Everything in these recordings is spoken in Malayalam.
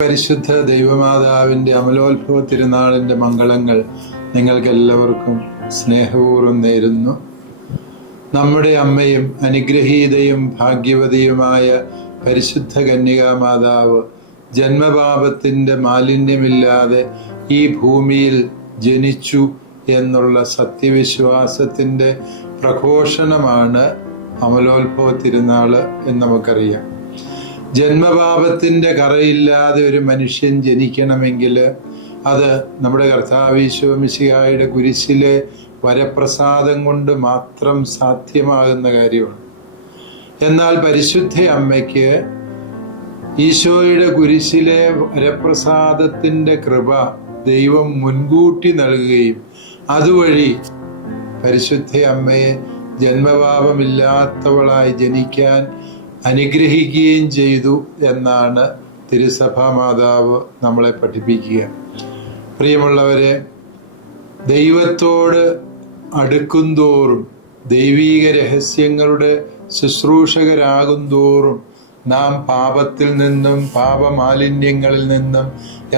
പരിശുദ്ധ ദൈവമാതാവിൻ്റെ അമലോത്ഭവ തിരുനാളിൻ്റെ മംഗളങ്ങൾ നിങ്ങൾക്കെല്ലാവർക്കും സ്നേഹപൂർവ്വം നേരുന്നു. നമ്മുടെ അമ്മയും അനുഗ്രഹീതയും ഭാഗ്യവതിയുമായ പരിശുദ്ധ കന്യകാമാതാവ് ജന്മപാപത്തിൻ്റെ മാലിന്യമില്ലാതെ ഈ ഭൂമിയിൽ ജനിച്ചു എന്നുള്ള സത്യവിശ്വാസത്തിൻ്റെ പ്രഘോഷണമാണ് അമലോത്ഭവ തിരുനാൾ എന്ന് നമുക്കറിയാം. ജന്മപാപത്തിൻ്റെ കറയില്ലാതെ ഒരു മനുഷ്യൻ ജനിക്കണമെങ്കിൽ അത് നമ്മുടെ കർത്താവ് ഈശോ മിശിഹായുടെ കുരിശിലെ വരപ്രസാദം കൊണ്ട് മാത്രം സാധ്യമാകുന്ന കാര്യമാണ്. എന്നാൽ പരിശുദ്ധ അമ്മയ്ക്ക് ഈശോയുടെ കുരിശിലെ വരപ്രസാദത്തിൻ്റെ കൃപ ദൈവം മുൻകൂട്ടി നൽകുകയും അതുവഴി പരിശുദ്ധ അമ്മയെ ജന്മപാപമില്ലാത്തവളായി ജനിക്കാൻ അനുഗ്രഹിക്കുകയും ചെയ്തു എന്നാണ് തിരുസഭാ മാതാവ് നമ്മളെ പഠിപ്പിക്കുക. പ്രിയമുള്ളവരെ, ദൈവത്തോട് അടുക്കുന്തോറും ദൈവീക രഹസ്യങ്ങളുടെ ശുശ്രൂഷകരാകുന്തോറും നാം പാപത്തിൽ നിന്നും പാപമാലിന്യങ്ങളിൽ നിന്നും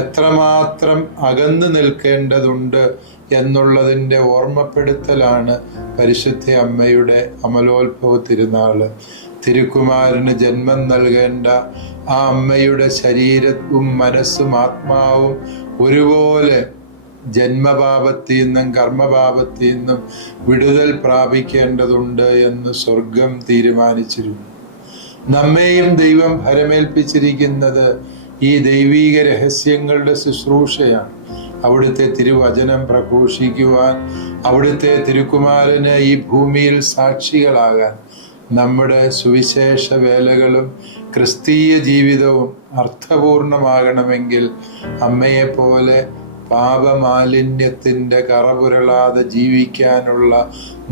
എത്രമാത്രം അകന്നു നിൽക്കേണ്ടതുണ്ട് എന്നുള്ളതിൻ്റെ ഓർമ്മപ്പെടുത്തലാണ് പരിശുദ്ധ അമ്മയുടെ അമലോത്ഭവ തിരുനാള്. തിരുക്കുമാരന് ജന്മം നൽകേണ്ട ആ അമ്മയുടെ ശരീരവും മനസ്സും ആത്മാവും ഒരുപോലെ ജന്മപാപത്തിൽ നിന്നും കർമ്മപാപത്തിൽ നിന്നും വിടുതൽ പ്രാപിക്കേണ്ടതുണ്ട് എന്ന് സ്വർഗം തീരുമാനിച്ചിരുന്നു. നമ്മെയും ദൈവം ഭരമേൽപ്പിച്ചിരിക്കുന്നത് ഈ ദൈവീക രഹസ്യങ്ങളുടെ ശുശ്രൂഷയാണ്. അവിടുത്തെ തിരുവചനം പ്രഘോഷിക്കുവാൻ, അവിടുത്തെ തിരുക്കുമാരന് ഈ ഭൂമിയിൽ സാക്ഷികളാകാൻ. നമ്മുടെ സുവിശേഷ വേലകളും ക്രിസ്തീയ ജീവിതവും അർത്ഥപൂർണമാകണമെങ്കിൽ അമ്മയെപ്പോലെ പാപമാലിന്യത്തിൻ്റെ കറപുരളാതെ ജീവിക്കാനുള്ള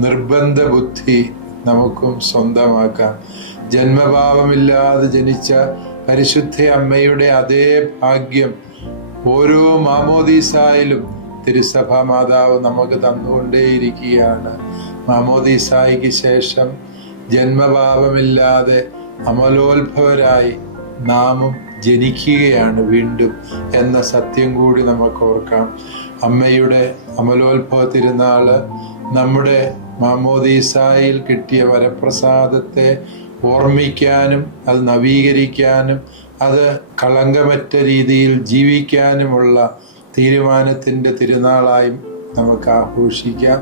നിർബന്ധ ബുദ്ധി നമുക്കും സ്വന്തമാക്കാം. ജന്മപാപമില്ലാതെ ജനിച്ച പരിശുദ്ധ അമ്മയുടെ അതേ ഭാഗ്യം ഓരോ മാമോദീസായിലും തിരുസഭാ മാതാവ് നമുക്ക് തന്നുകൊണ്ടേയിരിക്കുകയാണ്. മാമോദീസായിക്ക് ശേഷം ജന്മപാപമില്ലാതെ അമലോത്ഭവരായി നാമും ജനിക്കുകയാണ് വീണ്ടും എന്ന സത്യം കൂടി നമുക്ക് ഓർക്കാം. അമ്മയുടെ അമലോത്ഭവ തിരുനാള് നമ്മുടെ മാമോദീസായിൽ കിട്ടിയ വരപ്രസാദത്തെ ഓർമ്മിക്കാനും അത് നവീകരിക്കാനും അത് കളങ്കമറ്റ രീതിയിൽ ജീവിക്കാനുമുള്ള തീരുമാനത്തിൻ്റെ തിരുനാളായും നമുക്ക് ആഘോഷിക്കാം.